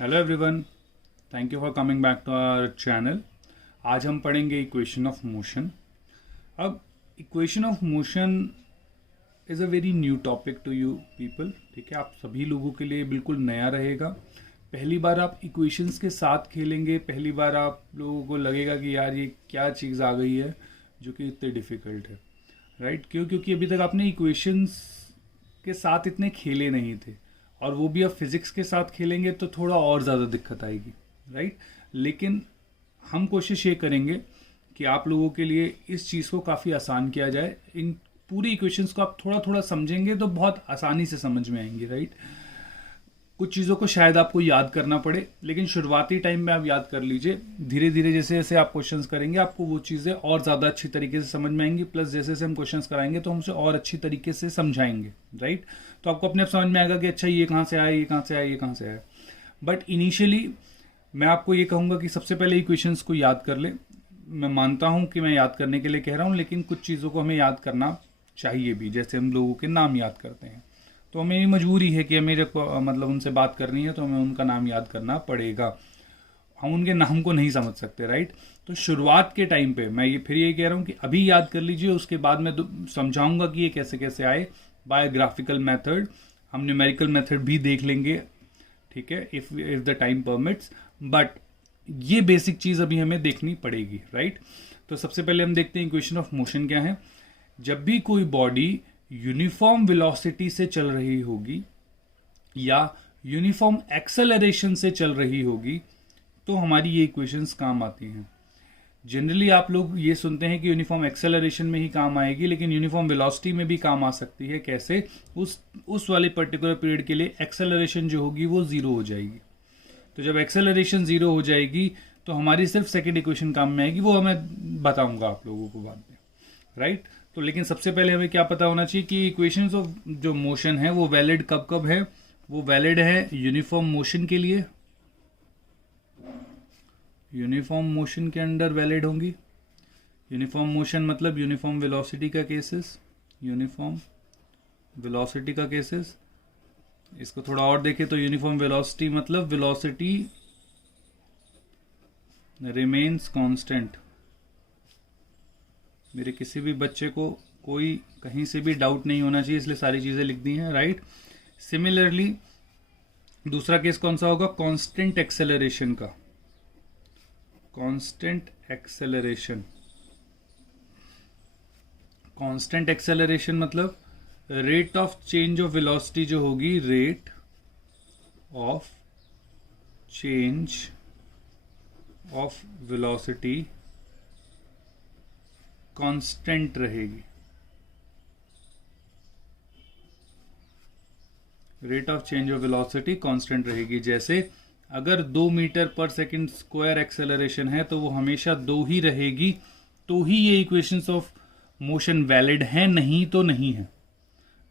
Hello everyone, thank you for coming back to our channel. आज हम पढ़ेंगे equation of motion. अब equation of motion is a very new topic to you people. ठीक है, आप सभी लोगों के लिए बिल्कुल नया रहेगा। पहली बार आप इक्वेशंस के साथ खेलेंगे, पहली बार आप लोगों को लगेगा कि यार ये क्या चीज़ आ गई है जो कि इतनी डिफ़िकल्ट है, राइट? क्योंकि अभी तक आपने इक्वेशंस के साथ इतने खेले नहीं थे, और वो भी अब फिजिक्स के साथ खेलेंगे तो थोड़ा और ज़्यादा दिक्कत आएगी, राइट? लेकिन हम कोशिश ये करेंगे कि आप लोगों के लिए इस चीज़ को काफ़ी आसान किया जाए। इन पूरी इक्वेशंस को आप थोड़ा थोड़ा समझेंगे तो बहुत आसानी से समझ में आएंगी, राइट? कुछ चीज़ों को शायद आपको याद करना पड़े, लेकिन शुरुआती टाइम में आप याद कर लीजिए। धीरे धीरे जैसे जैसे आप क्वेश्चंस करेंगे आपको वो चीज़ें और ज़्यादा अच्छी तरीके से समझ में आएंगी। प्लस जैसे जैसे हम क्वेश्चंस कराएंगे तो हमसे और अच्छी तरीके से समझाएंगे, राइट? तो आपको अपने आप समझ में आएगा कि अच्छा ये कहाँ से आया, ये कहाँ से आया, ये कहाँ से आया। बट इनिशियली मैं आपको ये कहूँगा कि सबसे पहले इक्वेशंस को याद कर ले। मैं मानता हूँ कि मैं याद करने के लिए कह रहा हूँ, लेकिन कुछ चीज़ों को हमें याद करना चाहिए भी। जैसे हम लोगों के नाम याद करते हैं, तो हमें मजबूरी है कि हमें जब मतलब उनसे बात करनी है तो हमें उनका नाम याद करना पड़ेगा। हम उनके नाम को नहीं समझ सकते, राइट? तो शुरुआत के टाइम पे मैं ये कह रहा हूँ कि अभी याद कर लीजिए, उसके बाद मैं समझाऊंगा कि ये कैसे कैसे आए बाय ग्राफिकल मेथड। हम न्यूमेरिकल मेथड भी देख लेंगे, ठीक है, if the time permits. But ये बेसिक चीज़ अभी हमें देखनी पड़ेगी, राइट? तो सबसे पहले हम देखते हैं इक्वेशन ऑफ मोशन क्या है। जब भी कोई बॉडी यूनिफॉर्म वेलोसिटी से चल रही होगी या यूनिफॉर्म एक्सेलरेशन से चल रही होगी तो हमारी ये इक्वेशंस काम आती हैं। जनरली आप लोग ये सुनते हैं कि यूनिफॉर्म एक्सेलरेशन में ही काम आएगी, लेकिन यूनिफॉर्म वेलोसिटी में भी काम आ सकती है। कैसे? उस वाले पर्टिकुलर पीरियड के लिए एक्सेलरेशन जो होगी वो जीरो हो जाएगी। तो जब एक्सेलरेशन जीरो हो जाएगी तो हमारी सिर्फ सेकेंड इक्वेशन काम में आएगी। वो मैं बताऊंगा आप लोगों को बाद में, राइट? तो लेकिन सबसे पहले हमें क्या पता होना चाहिए कि इक्वेशंस ऑफ जो मोशन है वो वैलिड कब कब है। वो वैलिड है यूनिफॉर्म मोशन के लिए, यूनिफॉर्म मोशन के अंडर वैलिड होंगी। यूनिफॉर्म मोशन मतलब यूनिफॉर्म वेलोसिटी का केसेस, यूनिफॉर्म वेलोसिटी का केसेस। इसको थोड़ा और देखें तो यूनिफॉर्म वेलोसिटी मतलब वेलोसिटी रिमेन्स कांस्टेंट। मेरे किसी भी बच्चे को कोई कहीं से भी डाउट नहीं होना चाहिए, इसलिए सारी चीज़ें लिख दी हैं, राइट? सिमिलरली दूसरा केस कौन सा होगा? कांस्टेंट एक्सेलरेशन का। कांस्टेंट एक्सेलरेशन, कांस्टेंट एक्सेलरेशन मतलब rate of change of velocity जो होगी, rate of change of velocity constant रहेगी। Rate of change of velocity constant रहेगी। जैसे अगर 2 मीटर पर सेकंड स्क्वायर एक्सेलरेशन है तो वो हमेशा 2 ही रहेगी, तो ही ये इक्वेशंस ऑफ मोशन वैलिड है, नहीं तो नहीं है,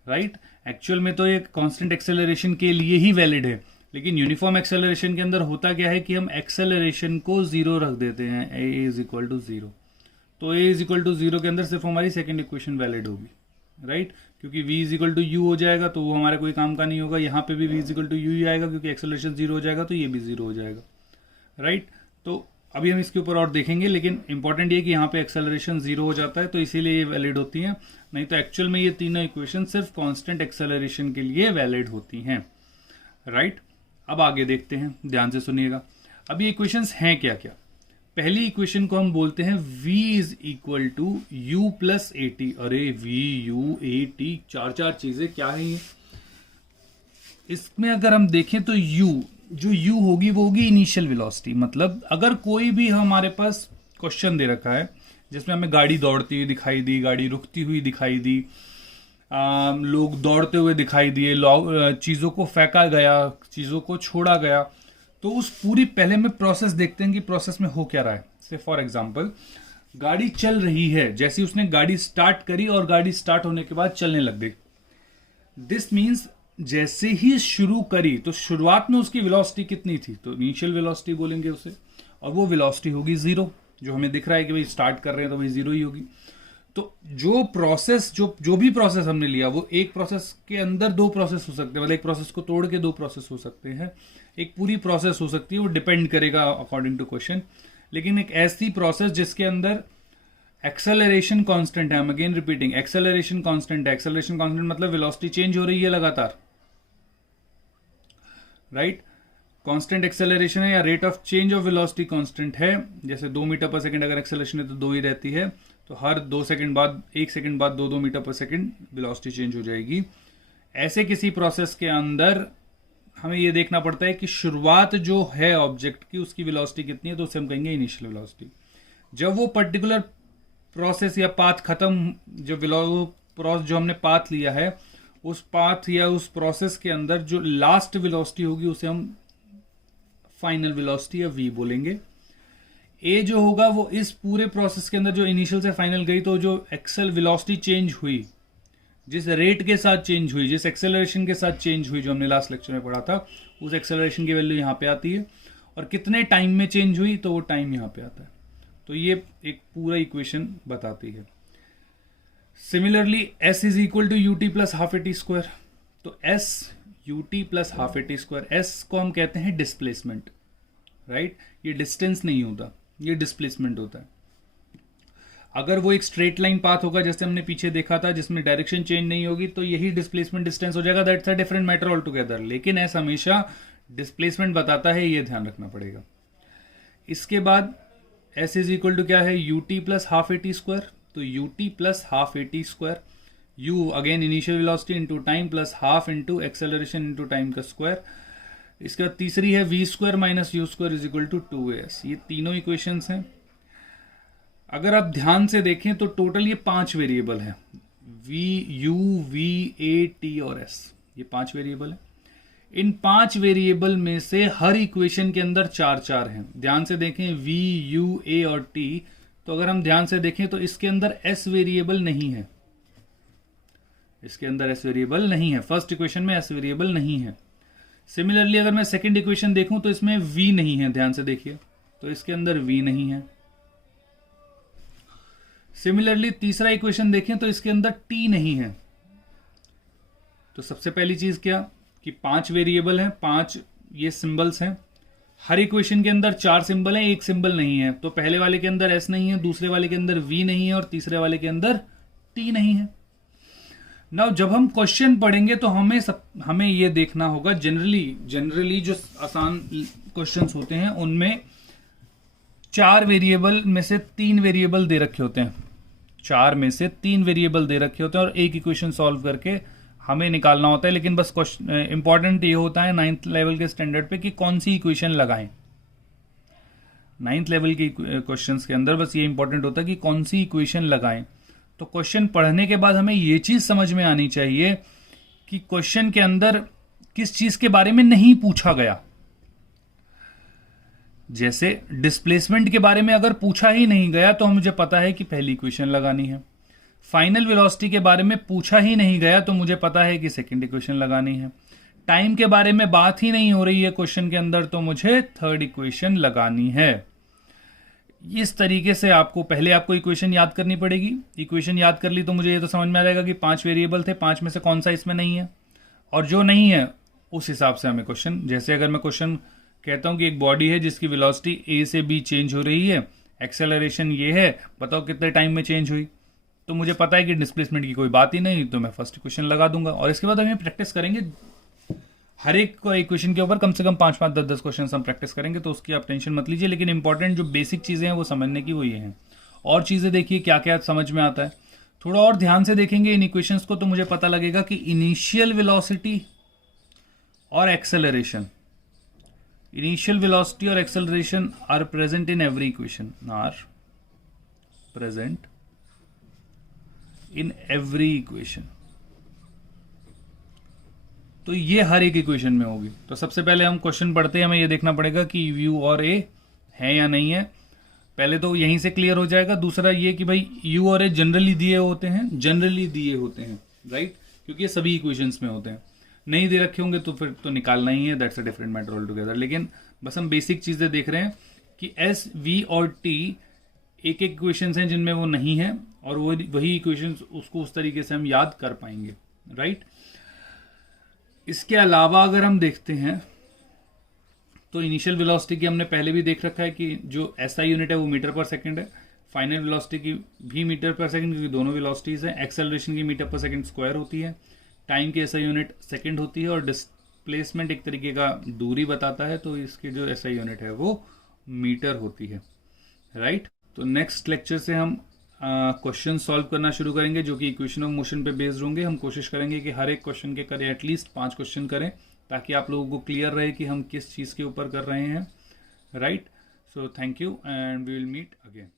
राइट? एक्चुअल में तो ये कांस्टेंट एक्सेलरेशन के लिए ही वैलिड है, लेकिन यूनिफॉर्म एक्सेलरेशन के अंदर होता क्या है कि हम एक्सेलरेशन को जीरो रख देते हैं, a is equal to zero. तो a is equal to zero के अंदर सिर्फ हमारी सेकेंड इक्वेशन वैलिड होगी, राइट? क्योंकि v is equal to u हो जाएगा तो वो हमारे कोई काम का नहीं होगा। यहाँ पे भी v is equal to U ही आएगा, क्योंकि एक्सेलरेशन जीरो हो जाएगा तो ये भी जीरो हो जाएगा, राइट? तो अभी हम इसके ऊपर और देखेंगे, लेकिन इंपॉर्टेंट ये कि यहाँ पे एक्सेलरेशन जीरो हो जाता है तो इसीलिए ये वैलिड होती हैं। नहीं तो एक्चुअल में ये तीनों इक्वेशन सिर्फ कॉन्स्टेंट एक्सेलरेशन के लिए वैलिड होती हैं, राइट? अब आगे देखते हैं, ध्यान से सुनिएगा। अब ये इक्वेशंस हैं क्या क्या। पहली इक्वेशन को हम बोलते हैं v is equal to u plus a t. अरे v u a t, चार चीजें क्या है ये? इसमें अगर हम देखें तो जो u होगी वो होगी इनिशियल वेलोसिटी। मतलब अगर कोई भी हमारे पास क्वेश्चन दे रखा है जिसमें हमें गाड़ी दौड़ती हुई दिखाई दी, गाड़ी रुकती हुई दिखाई दी, लोग दौड़ते हुए दिखाई दिए, चीज़ों को फेंका गया, चीज़ों को छोड़ा गया, तो उस पूरी पहले में प्रोसेस देखते हैं कि प्रोसेस में हो क्या रहा है। से फॉर एग्जांपल गाड़ी चल रही है, जैसे उसने गाड़ी स्टार्ट करी और गाड़ी स्टार्ट होने के बाद चलने लग गई। दिस मीन्स जैसे ही शुरू करी तो शुरुआत में उसकी वेलोसिटी कितनी थी, तो इनिशियल वेलोसिटी बोलेंगे उसे, और वो वेलोसिटी होगी जीरो। जो हमें दिख रहा है कि भाई स्टार्ट कर रहे हैं तो भाई जीरो ही होगी। तो जो प्रोसेस जो भी प्रोसेस हमने लिया वो एक प्रोसेस के अंदर दो प्रोसेस हो सकते हैं, मतलब एक प्रोसेस को तोड़ के दो प्रोसेस हो सकते हैं, एक पूरी प्रोसेस हो सकती है, वो डिपेंड करेगा अकॉर्डिंग टू क्वेश्चन। लेकिन एक ऐसी प्रोसेस जिसके अंदर एक्सेलरेशन कांस्टेंट है, अगेन रिपीटिंग, एक्सेलरेशन कांस्टेंट है। एक्सेलरेशन कांस्टेंट मतलब वेलोसिटी चेंज हो रही है लगातार, राइट। कांस्टेंट एक्सेलरेशन है या rate of change of velocity constant है। जैसे 2 मीटर पर सेकंड अगर एक्सेलरेशन है तो 2 ही रहती है, तो हर 2 सेकंड बाद 1 सेकंड बाद 2 मीटर पर सेकंड वेलोसिटी चेंज हो जाएगी। ऐसे किसी प्रोसेस के अंदर हमें यह देखना पड़ता है कि शुरुआत जो है ऑब्जेक्ट की उसकी वेलोसिटी कितनी है, तो उसे हम कहेंगे इनिशियल वेलोसिटी। जब वो पर्टिकुलर प्रोसेस या पाथ खत्म, जो हमने पाथ लिया है उस पाथ या उस प्रोसेस के अंदर जो लास्ट वेलोसिटी होगी उसे हम फाइनल वेलोसिटी या वी बोलेंगे। ए जो होगा वो इस पूरे प्रोसेस के अंदर जो इनिशियल से फाइनल गई, तो जो एक्सेल वेलोसिटी चेंज हुई, जिस रेट के साथ चेंज हुई, जिस एक्सेलरेशन के साथ चेंज हुई, जो हमने लास्ट लेक्चर में पढ़ा था, उस एक्सेलरेशन की वैल्यू यहां पे आती है। और कितने टाइम में चेंज हुई, तो वो टाइम यहां पे आता है। तो ये एक पूरा इक्वेशन बताती है। Similarly S is equal to U T plus half A T square. तो S U T plus half A T square, S को हम कहते हैं डिस्प्लेसमेंट, राइट। ये डिस्टेंस नहीं होता, ये डिस्प्लेसमेंट होता है। अगर वो एक स्ट्रेट लाइन पाथ होगा जैसे हमने पीछे देखा था जिसमें डायरेक्शन चेंज नहीं होगी, तो यही डिस्प्लेसमेंट डिस्टेंस हो जाएगा। That's a different matter all together. लेकिन एस हमेशा डिस्प्लेसमेंट बताता है, ये ध्यान रखना पड़ेगा। इसके बाद एस इज इक्वल टू क्या है, U T plus half A T square. तो U T plus half A T square, U again initial velocity into time plus half into acceleration into time का स्क्वायर। इसके बाद तीसरी है V square minus U square is equal to 2as। ये तीनों equations हैं। अगर आप ध्यान से देखें तो टोटल ये 5 वेरिएबल है, v u v a t और एस, ये 5 वेरिएबल है। इन 5 वेरिएबल में से हर इक्वेशन के अंदर 4 हैं। ध्यान से देखें वी यू ए और टी, तो अगर हम ध्यान से देखें तो इसके अंदर एस वेरिएबल नहीं है, इसके अंदर एस वेरिएबल नहीं है। फर्स्ट इक्वेशन में एस वेरिएबल नहीं है। सिमिलरली अगर मैं सेकंड इक्वेशन देखूं तो इसमें v नहीं है, ध्यान से देखिए, तो इसके अंदर v नहीं है। सिमिलरली तीसरा इक्वेशन देखें तो इसके अंदर t नहीं है। तो सबसे पहली चीज क्या कि 5 वेरिएबल हैं, 5 ये सिंबल्स हैं। हर इक्वेशन के अंदर 4 सिंबल हैं, एक सिंबल नहीं है। तो पहले वाले के अंदर s नहीं है, दूसरे वाले के अंदर v नहीं है और तीसरे वाले के अंदर t नहीं है। नाउ जब हम क्वेश्चन पढ़ेंगे तो हमें यह देखना होगा, जनरली जो आसान क्वेश्चंस होते हैं उनमें 4 वेरिएबल में से 3 वेरिएबल दे रखे होते हैं, 4 में से 3 वेरिएबल दे रखे होते हैं और एक इक्वेशन सॉल्व करके हमें निकालना होता है। लेकिन बस इंपॉर्टेंट ये होता है 9th लेवल के स्टैंडर्ड पे कि कौन सी इक्वेशन लगाएं। 9th लेवल के क्वेश्चंस के अंदर बस ये इंपॉर्टेंट होता है कि कौन सी इक्वेशन लगाएं। तो क्वेश्चन पढ़ने के बाद हमें यह चीज समझ में आनी चाहिए कि क्वेश्चन के अंदर किस चीज के बारे में नहीं पूछा गया। जैसे डिस्प्लेसमेंट के बारे में अगर पूछा ही नहीं गया तो मुझे पता है कि पहली इक्वेशन लगानी है। फाइनल वेलोसिटी के बारे में पूछा ही नहीं गया तो मुझे पता है कि सेकंड इक्वेशन लगानी है। टाइम के बारे में बात ही नहीं हो रही है क्वेश्चन के अंदर तो मुझे थर्ड इक्वेशन लगानी है। इस तरीके से आपको इक्वेशन याद करनी पड़ेगी। इक्वेशन याद कर ली तो मुझे ये तो समझ में आ जाएगा कि 5 वेरिएबल थे, 5 में से कौन सा इसमें नहीं है, और जो नहीं है उस हिसाब से हमें क्वेश्चन, जैसे अगर मैं क्वेश्चन कहता हूं कि एक बॉडी है जिसकी वेलोसिटी ए से बी चेंज हो रही है, एक्सेलरेशन ये है, बताओ कितने टाइम में चेंज हुई, तो मुझे पता है कि डिस्प्लेसमेंट की कोई बात ही नहीं, तो मैं फर्स्ट इक्वेशन लगा दूंगा। और इसके बाद हम प्रैक्टिस करेंगे, हर एक इक्वेशन के ऊपर कम से कम 5-5, 10-10 क्वेश्चन हम प्रैक्टिस करेंगे, तो उसकी आप टेंशन मत लीजिए। लेकिन इंपॉर्टेंट जो बेसिक चीजें हैं वो समझने की वो ये हैं। और चीजें देखिए क्या क्या समझ में आता है, थोड़ा और ध्यान से देखेंगे इन इक्वेशंस को तो मुझे पता लगेगा कि इनिशियल वेलोसिटी और एक्सेलरेशन, इनिशियल वेलोसिटी और acceleration are present in every equation, are present in every equation. तो ये हर एक इक्वेशन में होगी। तो सबसे पहले हम क्वेश्चन पढ़ते हैं, हमें ये देखना पड़ेगा कि यू और ए है या नहीं है, पहले तो यहीं से क्लियर हो जाएगा। दूसरा ये कि भाई यू और ए जनरली दिए होते हैं, राइट, क्योंकि ये सभी इक्वेशंस में होते हैं। नहीं दे रखे होंगे तो फिर तो निकालना ही है, that's a different matter all together. लेकिन बस हम बेसिक चीजें देख रहे हैं कि एस, वी और टी एक इक्वेशंस हैं जिनमें वो नहीं है, और वही इक्वेशंस उसको उस तरीके से हम याद कर पाएंगे, राइट। इसके अलावा अगर हम देखते हैं तो इनिशियल वेलोसिटी की हमने पहले भी देख रखा है कि जो एसआई यूनिट है वो मीटर पर सेकंड है, फाइनल वेलोसिटी की भी मीटर पर सेकंड, क्योंकि दोनों वेलोसिटीज हैं। एक्सेलरेशन की मीटर पर सेकंड स्क्वायर होती है, टाइम की एसआई यूनिट सेकंड होती है, और डिस्प्लेसमेंट एक तरीके का दूरी बताता है, तो इसकी जो एसआई यूनिट है वो मीटर होती है, राइट। तो नेक्स्ट लेक्चर से हम क्वेश्चन सॉल्व करना शुरू करेंगे जो कि इक्वेशन ऑफ मोशन पे बेस्ड होंगे। हम कोशिश करेंगे कि हर एक क्वेश्चन के करें, एटलीस्ट 5 क्वेश्चन करें, ताकि आप लोगों को क्लियर रहे कि हम किस चीज़ के ऊपर कर रहे हैं, right. So thank you and we will meet again.